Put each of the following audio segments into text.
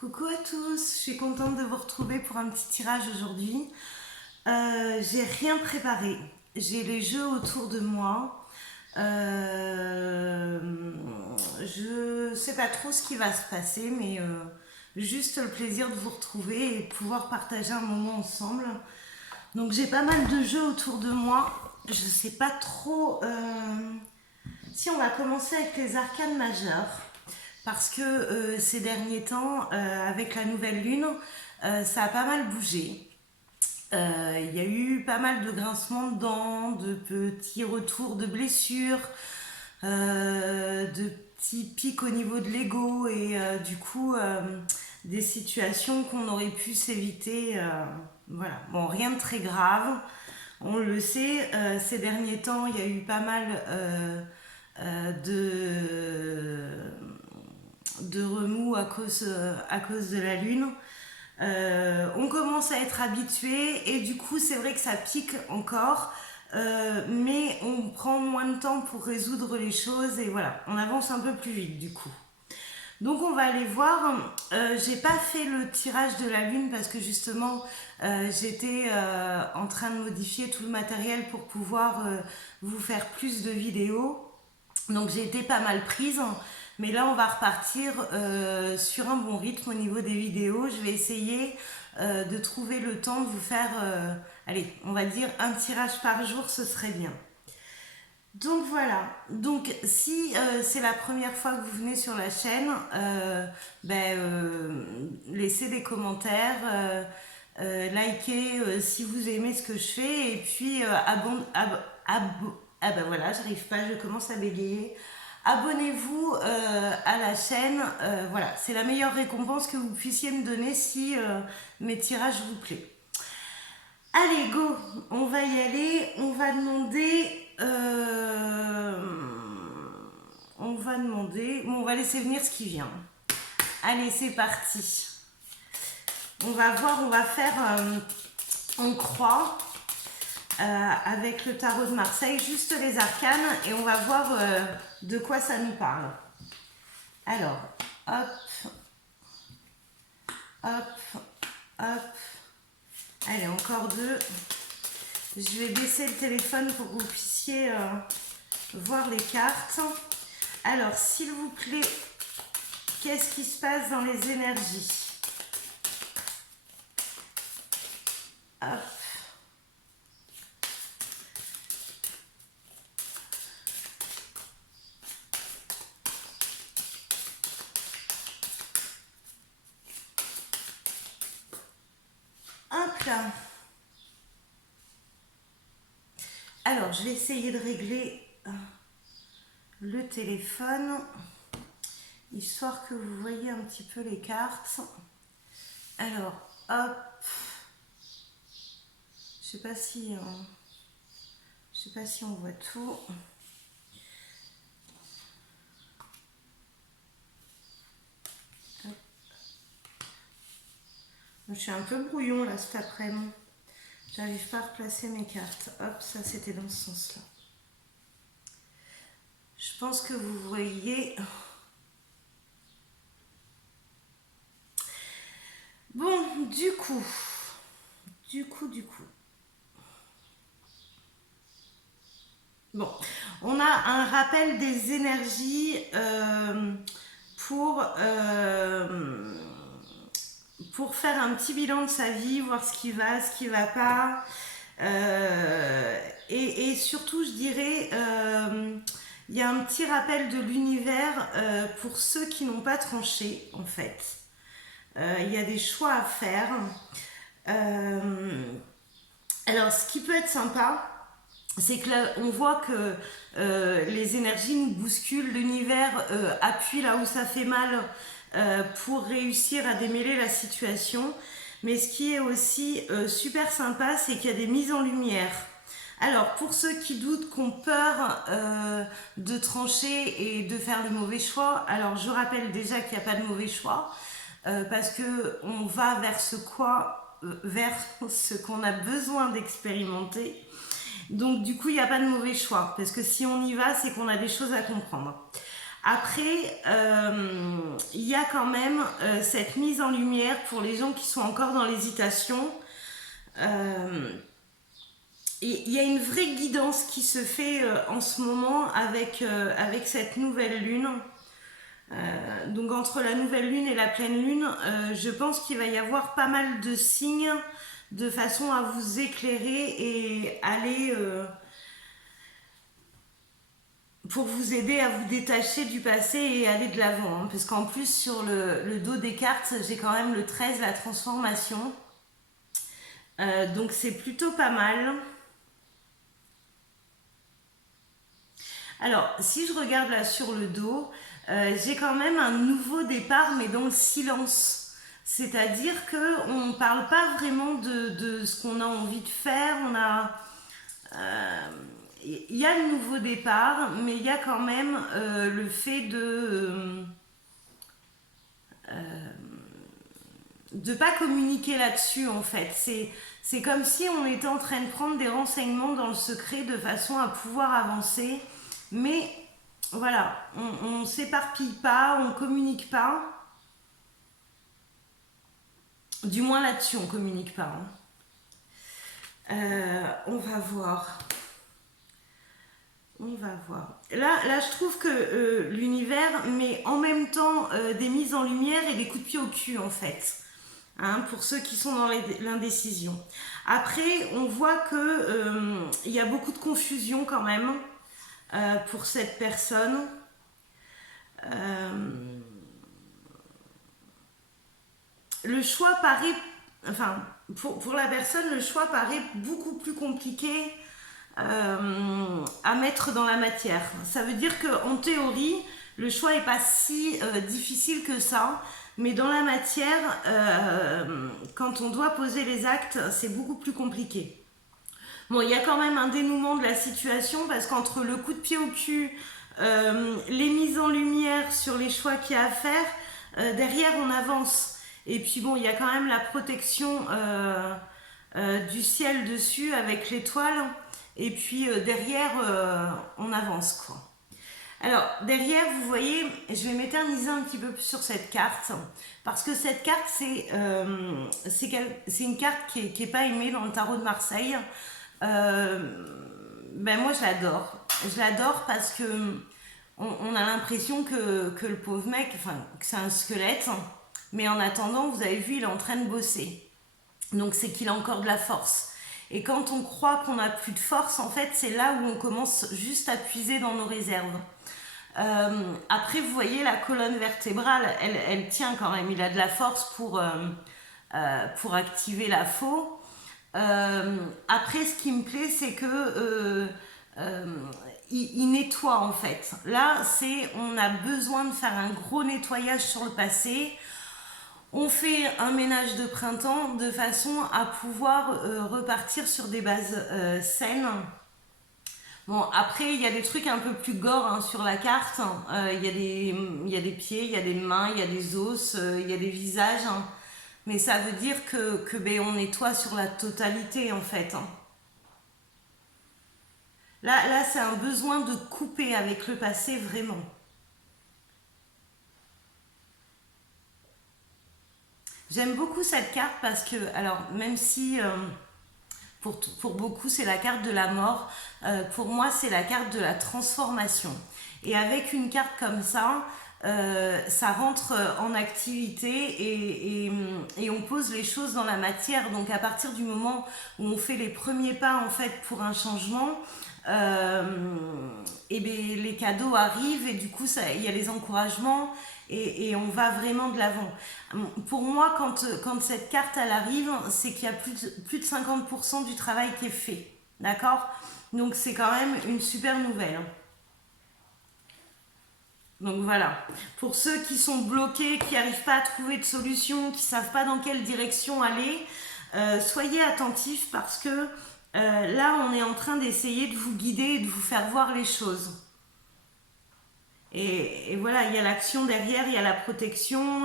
Coucou à tous, je suis contente de vous retrouver pour un petit tirage aujourd'hui. J'ai rien préparé, j'ai les jeux autour de moi. Je sais pas trop ce qui va se passer, mais juste le plaisir de vous retrouver et de pouvoir partager un moment ensemble. Donc j'ai pas mal de jeux autour de moi. Je sais pas trop si on va commencer avec les arcanes majeures. Parce que ces derniers temps, avec la nouvelle lune, ça a pas mal bougé. Il y a eu pas mal de grincements de dents, de petits retours de blessures, de petits pics au niveau de l'ego et du coup des situations qu'on aurait pu s'éviter. Voilà, bon, rien de très grave. On le sait, ces derniers temps, il y a eu pas mal de remous à cause de la lune. On commence à être habitué et du coup c'est vrai que ça pique encore, mais on prend moins de temps pour résoudre les choses et voilà, on avance un peu plus vite du coup. Donc on va aller voir. J'ai pas fait le tirage de la lune parce que justement j'étais en train de modifier tout le matériel pour pouvoir vous faire plus de vidéos. Donc j'ai été pas mal prise, mais là on va repartir sur un bon rythme au niveau des vidéos. Je vais essayer de trouver le temps de vous faire, allez, on va dire un tirage par jour, ce serait bien. Donc voilà, donc si c'est la première fois que vous venez sur la chaîne, laissez des commentaires, likez si vous aimez ce que je fais et puis ah ben voilà, j'arrive pas, je commence à bégayer. Abonnez-vous à la chaîne, voilà, c'est la meilleure récompense que vous puissiez me donner si mes tirages vous plaisent. Allez, go, on va y aller, on va demander... bon, on va laisser venir ce qui vient. Allez, c'est parti. On va voir, on va faire en croix avec le tarot de Marseille, juste les arcanes, et on va voir de quoi ça nous parle. Alors, hop, hop, hop. Allez, encore deux. Je vais baisser le téléphone pour que vous puissiez voir les cartes. Alors, s'il vous plaît, qu'est-ce qui se passe dans les énergies? Hop. Hop là. Alors, je vais essayer de régler le téléphone, histoire que vous voyez un petit peu les cartes. Alors, hop. Je sais pas si on voit tout. Hop. Je suis un peu brouillon là cet après-midi. J'arrive pas à replacer mes cartes. Hop, ça c'était dans ce sens-là. Je pense que vous voyez. Bon, du coup. Bon, on a un rappel des énergies pour faire un petit bilan de sa vie, voir ce qui va pas. Et surtout, je dirais, il y a un petit rappel de l'univers pour ceux qui n'ont pas tranché, en fait. Il y a des choix à faire. Alors, ce qui peut être sympa, c'est que là, on voit que les énergies nous bousculent, l'univers appuie là où ça fait mal pour réussir à démêler la situation. Mais ce qui est aussi super sympa, c'est qu'il y a des mises en lumière. Alors, pour ceux qui doutent, qui ont peur de trancher et de faire le mauvais choix, alors je rappelle déjà qu'il n'y a pas de mauvais choix, parce qu'on va vers ce qu'on a besoin d'expérimenter. Donc du coup, il n'y a pas de mauvais choix, parce que si on y va, c'est qu'on a des choses à comprendre. Après, il y a quand même cette mise en lumière pour les gens qui sont encore dans l'hésitation. Il y a une vraie guidance qui se fait en ce moment avec cette nouvelle lune. Donc entre la nouvelle lune et la pleine lune, je pense qu'il va y avoir pas mal de signes de façon à vous éclairer et aller pour vous aider à vous détacher du passé et aller de l'avant. Hein. Parce qu'en plus sur le dos des cartes, j'ai quand même le 13, la transformation. Donc c'est plutôt pas mal. Alors, si je regarde là sur le dos, j'ai quand même un nouveau départ, mais dans le silence. C'est-à-dire qu'on ne parle pas vraiment de ce qu'on a envie de faire. Il y a le nouveau départ, mais il y a quand même le fait de pas communiquer là-dessus en fait. C'est comme si on était en train de prendre des renseignements dans le secret de façon à pouvoir avancer. Mais voilà, on s'éparpille pas, on communique pas. Du moins là-dessus, on communique pas. Hein. On va voir. On va voir. Là je trouve que l'univers met en même temps des mises en lumière et des coups de pied au cul en fait. Hein, pour ceux qui sont dans l'indécision. Après, on voit que il y a beaucoup de confusion quand même pour cette personne. Le choix paraît, enfin, pour la personne, le choix paraît beaucoup plus compliqué à mettre dans la matière. Ça veut dire qu'en théorie, le choix n'est pas si difficile que ça, mais dans la matière, quand on doit poser les actes, c'est beaucoup plus compliqué. Bon, il y a quand même un dénouement de la situation parce qu'entre le coup de pied au cul, les mises en lumière sur les choix qu'il y a à faire, derrière on avance. Et puis bon, il y a quand même la protection du ciel dessus avec l'étoile. Et puis derrière, on avance quoi. Alors derrière, vous voyez, je vais m'éterniser un petit peu sur cette carte parce que cette carte, c'est une carte qui est pas aimée dans le tarot de Marseille. Ben moi, je l'adore. Je l'adore parce que on a l'impression que le pauvre mec, enfin, que c'est un squelette. Mais en attendant, vous avez vu, il est en train de bosser. Donc c'est qu'il a encore de la force. Et quand on croit qu'on n'a plus de force, en fait, c'est là où on commence juste à puiser dans nos réserves. Après, vous voyez, la colonne vertébrale, elle tient quand même. Il a de la force pour activer la faux. Après, ce qui me plaît, c'est que il nettoie en fait. Là, on a besoin de faire un gros nettoyage sur le passé. On fait un ménage de printemps de façon à pouvoir repartir sur des bases saines. Bon, après, il y a des trucs un peu plus gore hein, sur la carte. Il y a des pieds, il y a des mains, il y a des os, il y a des visages. Hein. Mais ça veut dire que ben, on nettoie sur la totalité en fait. Hein. Là c'est un besoin de couper avec le passé vraiment. J'aime beaucoup cette carte parce que, alors, même si pour beaucoup c'est la carte de la mort, pour moi c'est la carte de la transformation. Et avec une carte comme ça rentre en activité et on pose les choses dans la matière. Donc à partir du moment où on fait les premiers pas en fait pour un changement, et bien, les cadeaux arrivent et du coup il y a les encouragements et on va vraiment de l'avant. Pour moi, quand cette carte elle arrive, c'est qu'il y a plus de 50% du travail qui est fait. D'accord. Donc c'est quand même une super nouvelle. Donc voilà, pour ceux qui sont bloqués, qui n'arrivent pas à trouver de solution, qui ne savent pas dans quelle direction aller, soyez attentifs parce que là, on est en train d'essayer de vous guider et de vous faire voir les choses. Et voilà, il y a l'action derrière, il y a la protection,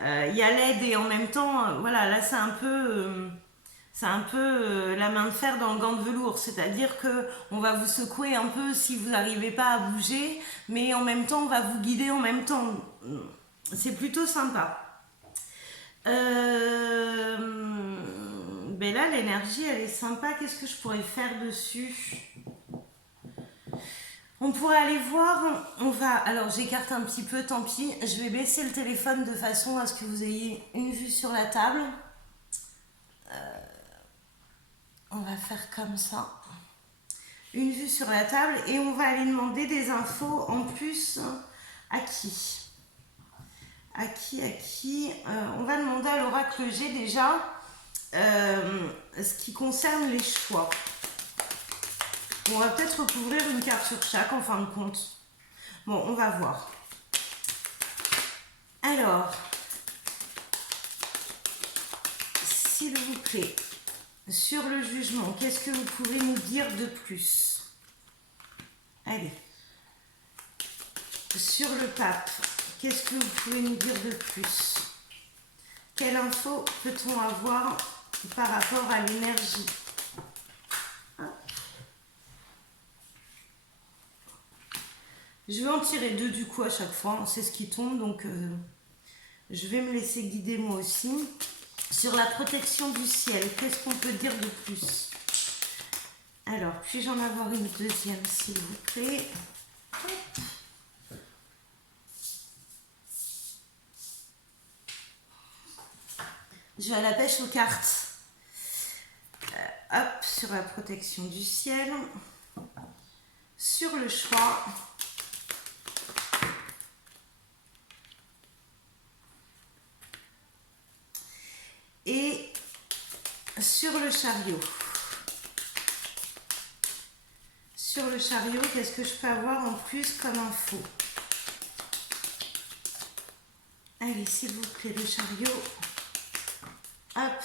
il y a l'aide et en même temps, voilà, là c'est un peu C'est un peu la main de fer dans le gant de velours, c'est-à-dire que on va vous secouer un peu si vous n'arrivez pas à bouger, mais en même temps on va vous guider en même temps. C'est plutôt sympa. Ben là l'énergie elle est sympa, qu'est-ce que je pourrais faire dessus? On pourrait aller voir, on va, alors j'écarte un petit peu, tant pis, je vais baisser le téléphone de façon à ce que vous ayez une vue sur la table. On va faire comme ça, une vue sur la table, et on va aller demander des infos en plus à qui? On va demander à l'oracle G déjà ce qui concerne les choix. On va peut-être recouvrir une carte sur chaque en fin de compte. Bon, on va voir. Alors, s'il vous plaît, sur le jugement, qu'est-ce que vous pouvez nous dire de plus? Allez. Sur le pape, qu'est-ce que vous pouvez nous dire de plus? Quelle info peut-on avoir par rapport à l'énergie? Je vais en tirer deux du coup à chaque fois, c'est ce qui tombe, donc je vais me laisser guider moi aussi. Sur la protection du ciel, qu'est-ce qu'on peut dire de plus? Alors, puis-je en avoir une deuxième, s'il vous plaît? Je vais à la pêche aux cartes. Hop, sur la protection du ciel. Sur le choix. Et sur le chariot. Sur le chariot, qu'est-ce que je peux avoir en plus comme info? Allez, s'il vous plaît, le chariot. Hop.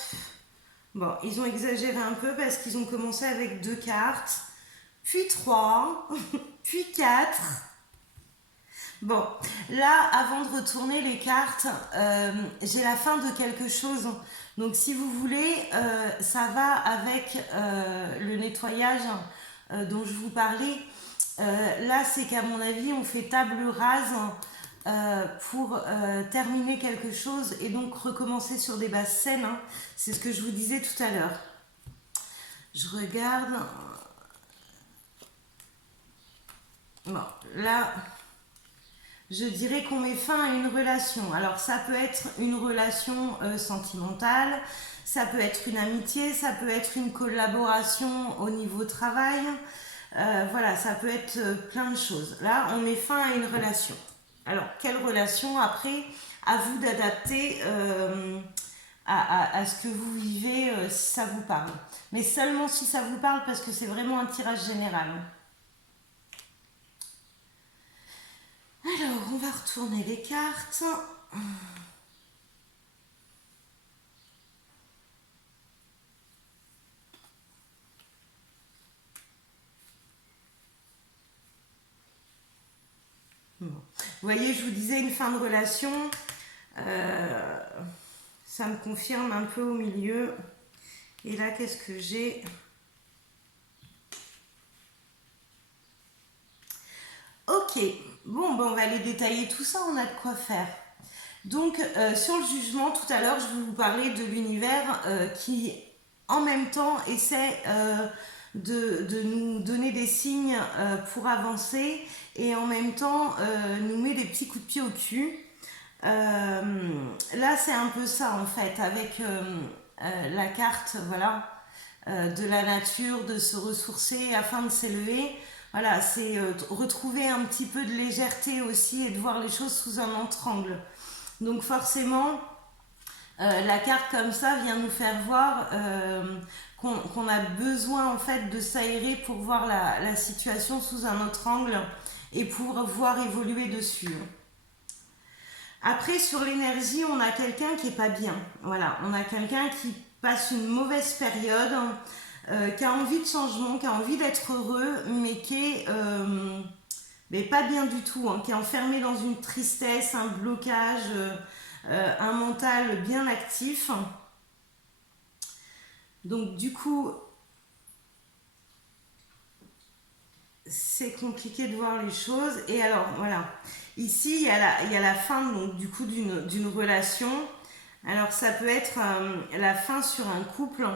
Bon, ils ont exagéré un peu parce qu'ils ont commencé avec 2 cartes, puis 3, puis 4. Bon, là, avant de retourner les cartes, j'ai la fin de quelque chose. Donc, si vous voulez, ça va avec le nettoyage dont je vous parlais. Là, c'est qu'à mon avis, on fait table rase pour terminer quelque chose et donc recommencer sur des bases saines. Hein. C'est ce que je vous disais tout à l'heure. Je regarde. Bon, là, je dirais qu'on met fin à une relation. Alors, ça peut être une relation sentimentale, ça peut être une amitié, ça peut être une collaboration au niveau travail. Voilà, ça peut être plein de choses. Là, on met fin à une relation. Alors, quelle relation? Après, à vous d'adapter à ce que vous vivez, si ça vous parle. Mais seulement si ça vous parle, parce que c'est vraiment un tirage général. Alors, on va retourner les cartes. Bon. Vous voyez, je vous disais une fin de relation. Ça me confirme un peu au milieu. Et là, qu'est-ce que j'ai? Ok, bon, ben on va aller détailler tout ça, on a de quoi faire. Donc, sur le jugement, tout à l'heure, je vais vous parler de l'univers qui, en même temps, essaie de nous donner des signes pour avancer et en même temps nous met des petits coups de pied au cul. Là, c'est un peu ça, en fait, avec la carte, voilà, de la nature, de se ressourcer afin de s'élever. Voilà, c'est retrouver un petit peu de légèreté aussi et de voir les choses sous un autre angle. Donc forcément, la carte comme ça vient nous faire voir qu'on a besoin en fait de s'aérer pour voir la situation sous un autre angle et pour voir évoluer dessus. Après, sur l'énergie, on a quelqu'un qui est pas bien. Voilà, on a quelqu'un qui passe une mauvaise période, qui a envie de changement, qui a envie d'être heureux, mais qui est mais pas bien du tout, hein, qui est enfermé dans une tristesse, un blocage, un mental bien actif. Donc du coup, c'est compliqué de voir les choses. Et alors, voilà. Ici, il y a la fin, donc, du coup, d'une relation. Alors, ça peut être la fin sur un couple.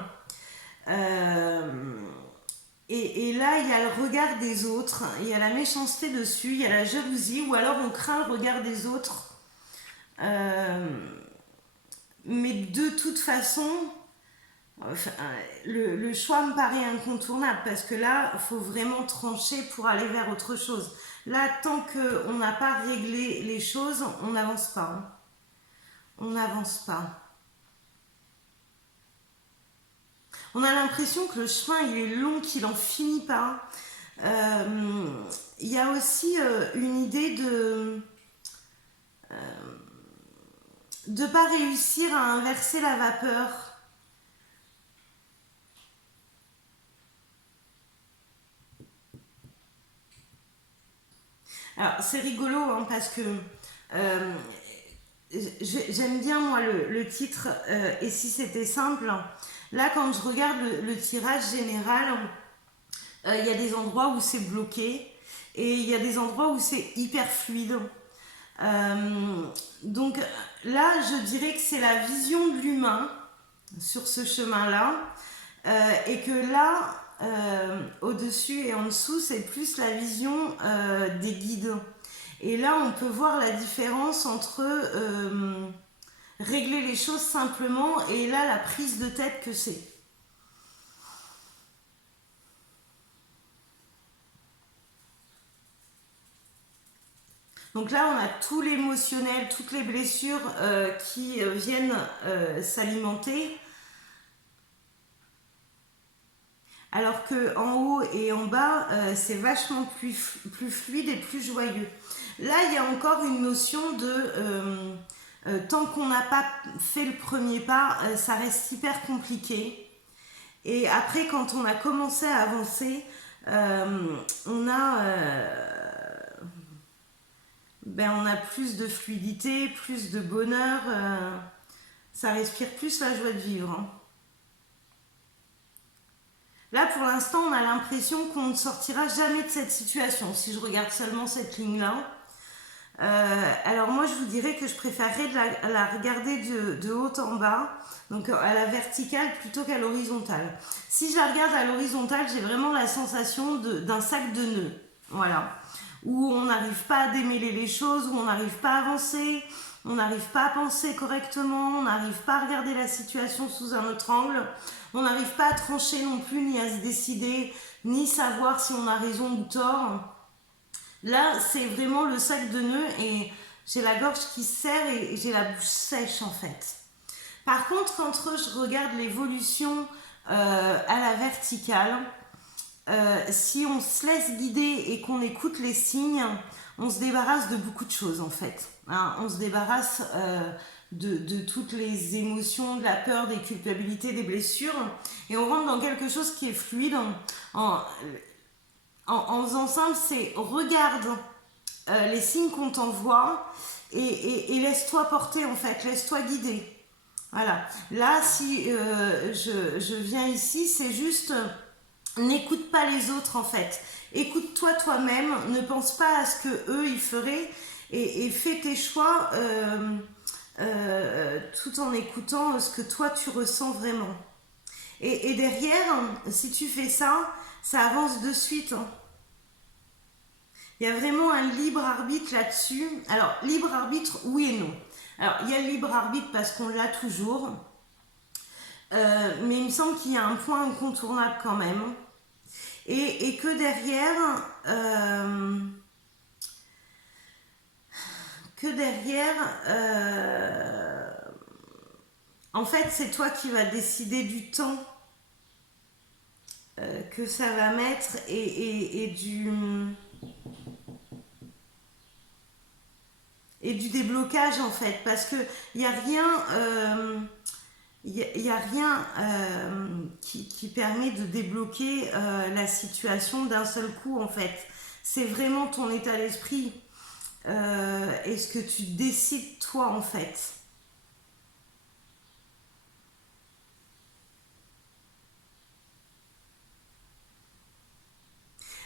Euh, et là, il y a le regard des autres. Il y a la méchanceté dessus. Il y a la jalousie. Ou alors, on craint le regard des autres. Euh, mais de toute façon, enfin, le choix me paraît incontournable parce que là, il faut vraiment trancher pour aller vers autre chose. Là, tant qu'on n'a pas réglé les choses, on n'avance pas. Hein. On n'avance pas. On a l'impression que le chemin il est long, qu'il n'en finit pas. Il y a aussi une idée de pas réussir à inverser la vapeur. Alors c'est rigolo hein, parce que euh, j'aime bien moi le titre Et si c'était simple. Là quand je regarde le tirage général, il y a des endroits où c'est bloqué et il y a des endroits où c'est hyper fluide. Euh, donc là, je dirais que c'est la vision de l'humain sur ce chemin-là, et que là, au-dessus et en dessous, c'est plus la vision des guides. Et là, on peut voir la différence entre régler les choses simplement et là, la prise de tête que c'est. Donc là, on a tout l'émotionnel, toutes les blessures qui viennent s'alimenter. Alors que en haut et en bas, c'est vachement plus fluide et plus joyeux. Là, il y a encore une notion de tant qu'on n'a pas fait le premier pas, ça reste hyper compliqué. Et après, quand on a commencé à avancer, on a on a plus de fluidité, plus de bonheur. Ça respire plus la joie de vivre. Hein. Là, pour l'instant, on a l'impression qu'on ne sortira jamais de cette situation. Si je regarde seulement cette ligne-là. Alors moi, je vous dirais que je préférerais la regarder de haut en bas, donc à la verticale plutôt qu'à l'horizontale. Si je la regarde à l'horizontale, j'ai vraiment la sensation d'un sac de nœuds. Voilà. Où on n'arrive pas à démêler les choses, où on n'arrive pas à avancer, on n'arrive pas à penser correctement, on n'arrive pas à regarder la situation sous un autre angle, on n'arrive pas à trancher non plus, ni à se décider, ni savoir si on a raison ou tort. Là, c'est vraiment le sac de nœuds et j'ai la gorge qui serre et j'ai la bouche sèche en fait. Par contre, quand je regarde l'évolution à la verticale, si on se laisse guider et qu'on écoute les signes, on se débarrasse de beaucoup de choses en fait. Hein, on se débarrasse de toutes les émotions, de la peur, des culpabilités, des blessures, et on rentre dans quelque chose qui est fluide. En, en faisant simple, c'est regarde les signes qu'on t'envoie et laisse-toi porter en fait, laisse-toi guider. Voilà. Là, si je viens ici, c'est juste n'écoute pas les autres en fait. Écoute-toi toi-même, ne pense pas à ce que eux ils feraient et fais tes choix tout en écoutant ce que toi tu ressens vraiment. Et derrière, si tu fais ça, ça avance de suite. Hein. Il y a vraiment un libre arbitre là-dessus. Alors, libre arbitre, oui et non. Alors, il y a le libre arbitre parce qu'on l'a toujours. Mais il me semble qu'il y a un point incontournable quand même. Et que derrière, en fait, c'est toi qui vas décider du temps que ça va mettre et du déblocage en fait, parce que il y a rien, y a rien qui permet de débloquer la situation d'un seul coup en fait. C'est vraiment ton état d'esprit et ce que tu décides toi en fait.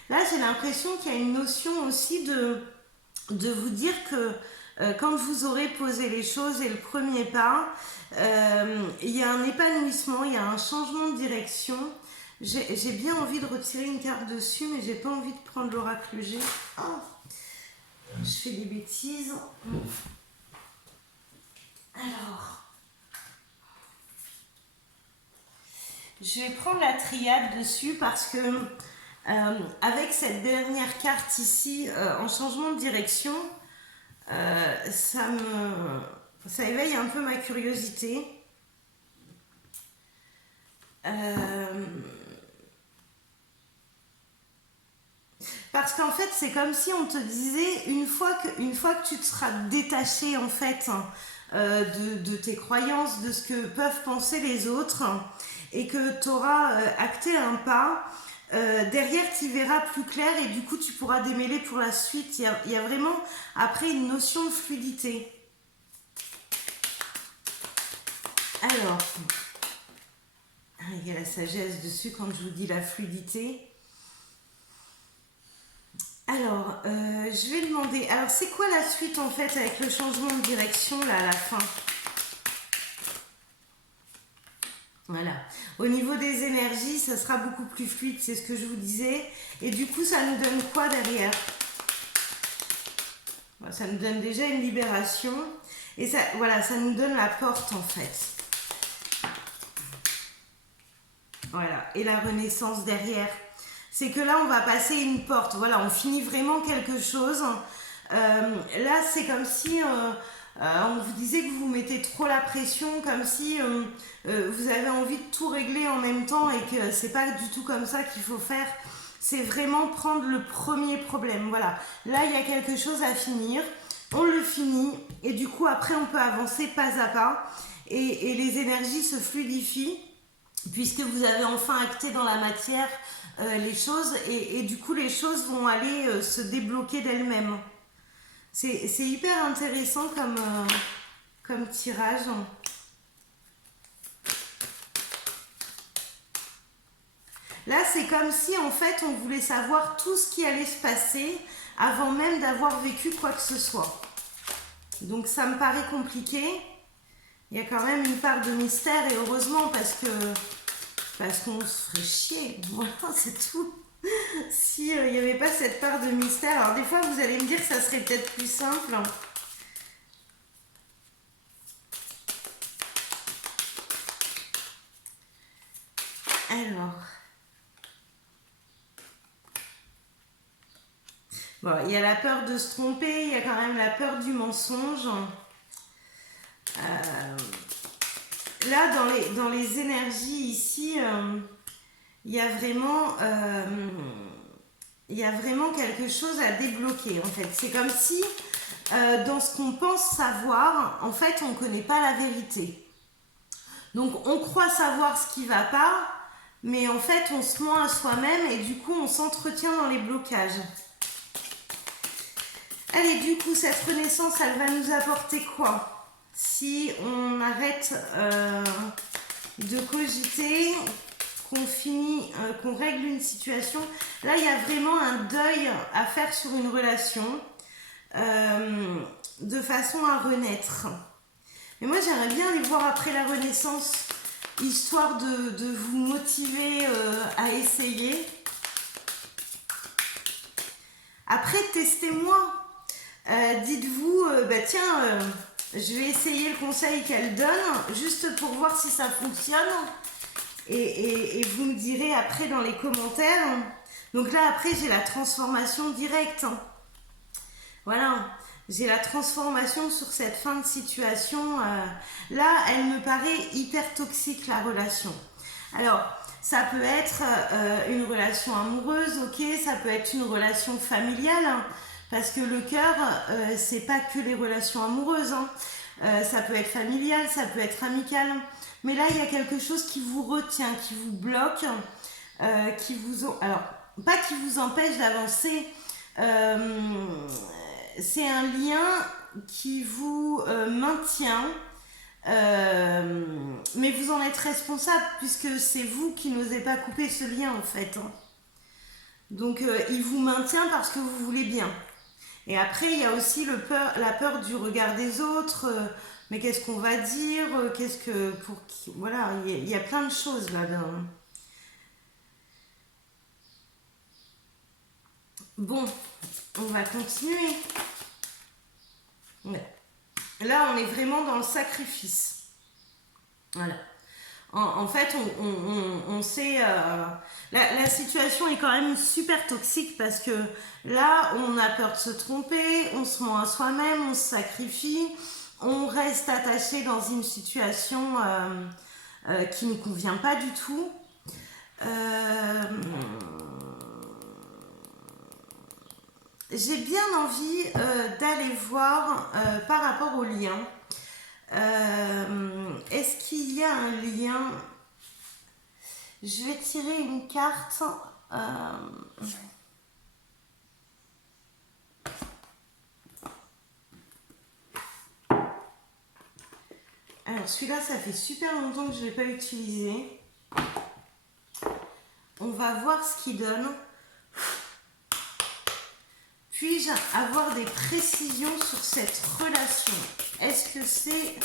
Là, j'ai l'impression qu'il y a une notion aussi de vous dire que quand vous aurez posé les choses et le premier pas, il y a un épanouissement, il y a un changement de direction. J'ai bien envie de retirer une carte dessus, mais j'ai pas envie de prendre l'oracle G. Oh, je fais des bêtises. Alors, je vais prendre la triade dessus parce que avec cette dernière carte ici, en changement de direction, ça éveille un peu ma curiosité. Parce qu'en fait, c'est comme si on te disait, une fois que tu te seras détaché en fait de tes croyances, de ce que peuvent penser les autres, et que tu auras acté un pas, derrière tu verras plus clair et du coup tu pourras démêler pour la suite. Il y a vraiment après une notion de fluidité. Alors, il y a la sagesse dessus quand je vous dis la fluidité. Alors, je vais demander, alors c'est quoi la suite en fait avec le changement de direction là à la fin? Voilà. Au niveau des énergies, ça sera beaucoup plus fluide, c'est ce que je vous disais. Et du coup, ça nous donne quoi derrière? Ça nous donne déjà une libération. Et ça, voilà, ça nous donne la porte en fait. Voilà. Et la renaissance derrière. C'est que là, on va passer une porte. Voilà, on finit vraiment quelque chose. Là, c'est comme si on vous disait que vous mettez trop la pression, comme si vous avez envie de tout régler en même temps et que c'est pas du tout comme ça qu'il faut faire. C'est vraiment prendre le premier problème. Voilà, là, il y a quelque chose à finir. On le finit et du coup, après, on peut avancer pas à pas et les énergies se fluidifient puisque vous avez enfin acté dans la matière les choses et du coup les choses vont aller se débloquer d'elles-mêmes. C'est hyper intéressant comme tirage. Là c'est comme si en fait on voulait savoir tout ce qui allait se passer avant même d'avoir vécu quoi que ce soit. Donc ça me paraît compliqué. Il y a quand même une part de mystère et heureusement parce qu'on se ferait chier, voilà, c'est tout. Si il n'y avait pas cette part de mystère, alors des fois vous allez me dire que ça serait peut-être plus simple. Alors, bon, il y a la peur de se tromper, il y a quand même la peur du mensonge. Là, dans les énergies ici, il y a vraiment quelque chose à débloquer en fait. C'est comme si dans ce qu'on pense savoir, en fait, on ne connaît pas la vérité. Donc, on croit savoir ce qui ne va pas, mais en fait, on se ment à soi-même et du coup, on s'entretient dans les blocages. Allez, du coup, cette renaissance, elle va nous apporter quoi? Si on arrête de cogiter, qu'on finit, qu'on règle une situation, là il y a vraiment un deuil à faire sur une relation de façon à renaître. Mais moi j'aimerais bien aller voir après la renaissance, histoire de vous motiver à essayer. Après testez-moi, dites-vous, tiens, je vais essayer le conseil qu'elle donne, juste pour voir si ça fonctionne. Et vous me direz après dans les commentaires. Donc là, après, j'ai la transformation directe. Voilà, j'ai la transformation sur cette fin de situation. Là, elle me paraît hyper toxique, la relation. Alors, ça peut être une relation amoureuse, ok, ça peut être une relation familiale, hein, parce que le cœur, c'est pas que les relations amoureuses, hein. Ça peut être familial, ça peut être amical. Mais là, il y a quelque chose qui vous retient, qui vous bloque, alors, pas qui vous empêche d'avancer. C'est un lien qui vous maintient, mais vous en êtes responsable puisque c'est vous qui n'osez pas couper ce lien en fait. Hein. Donc il vous maintient parce que vous voulez bien. Et après, il y a aussi la peur du regard des autres. Mais qu'est-ce qu'on va dire? Qu'est-ce que pour qui? Voilà, il y a plein de choses là-dedans. Bon, on va continuer. Ouais. Là, on est vraiment dans le sacrifice. Voilà. En fait, on sait. La situation est quand même super toxique parce que là, on a peur de se tromper, on se ment à soi-même, on se sacrifie, on reste attaché dans une situation qui ne convient pas du tout. Euh, j'ai bien envie d'aller voir par rapport au lien. Est-ce qu'il y a un lien? Je vais tirer une carte. Alors celui-là, ça fait super longtemps que je ne l'ai pas utilisé. On va voir ce qu'il donne. Puis-je avoir des précisions sur cette relation? Est-ce que c'est...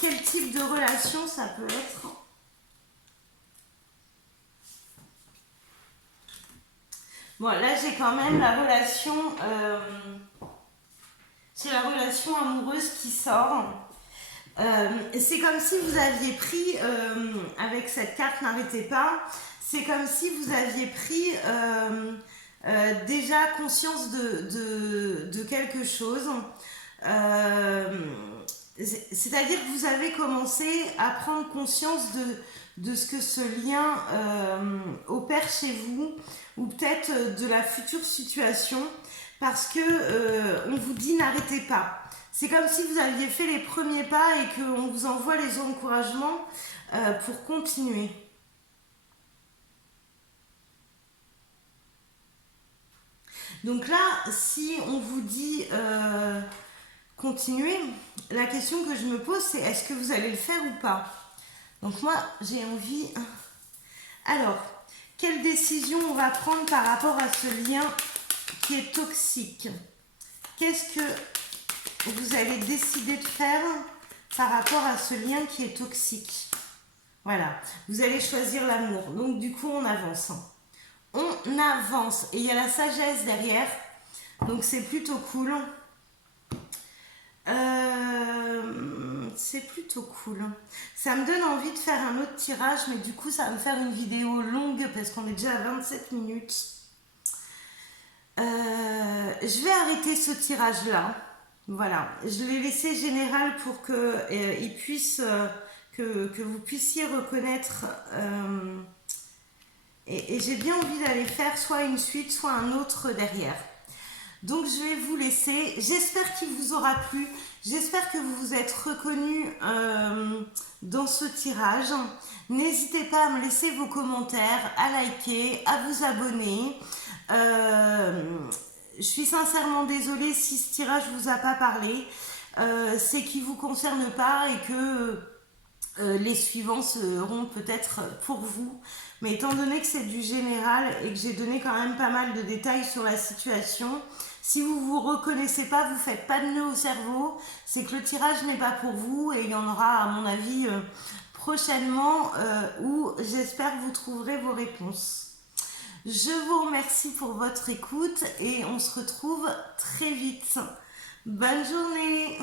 Quel type de relation ça peut être? Bon, là, j'ai quand même la relation... c'est la relation amoureuse qui sort. C'est comme si vous aviez pris, avec cette carte n'arrêtez pas, c'est comme si vous aviez pris déjà conscience de quelque chose. C'est-à-dire que vous avez commencé à prendre conscience de ce que ce lien opère chez vous, ou peut-être de la future situation, parce que on vous dit n'arrêtez pas. C'est comme si vous aviez fait les premiers pas et qu'on vous envoie les encouragements pour continuer. Donc là, si on vous dit continuer, la question que je me pose, c'est est-ce que vous allez le faire ou pas? Donc moi, j'ai envie... Alors, quelle décision on va prendre par rapport à ce lien qui est toxique? Qu'est-ce que vous allez décider de faire par rapport à ce lien qui est toxique? Voilà, vous allez choisir l'amour. Donc du coup, on avance. On avance. Et il y a la sagesse derrière. Donc c'est plutôt cool. C'est plutôt cool. Ça me donne envie de faire un autre tirage, mais du coup, ça va me faire une vidéo longue parce qu'on est déjà à 27 minutes. Je vais arrêter ce tirage-là. Voilà. Je l'ai laissé général pour que il puisse, que vous puissiez reconnaître. Et j'ai bien envie d'aller faire soit une suite, soit un autre derrière. Donc je vais vous laisser. J'espère qu'il vous aura plu. J'espère que vous vous êtes reconnus dans ce tirage. N'hésitez pas à me laisser vos commentaires, à liker, à vous abonner. Je suis sincèrement désolée si ce tirage ne vous a pas parlé. C'est qu'il ne vous concerne pas et que les suivants seront peut-être pour vous. Mais étant donné que c'est du général et que j'ai donné quand même pas mal de détails sur la situation, si vous ne vous reconnaissez pas, vous ne faites pas de nœud au cerveau, c'est que le tirage n'est pas pour vous et il y en aura à mon avis prochainement où j'espère que vous trouverez vos réponses. Je vous remercie pour votre écoute et on se retrouve très vite. Bonne journée!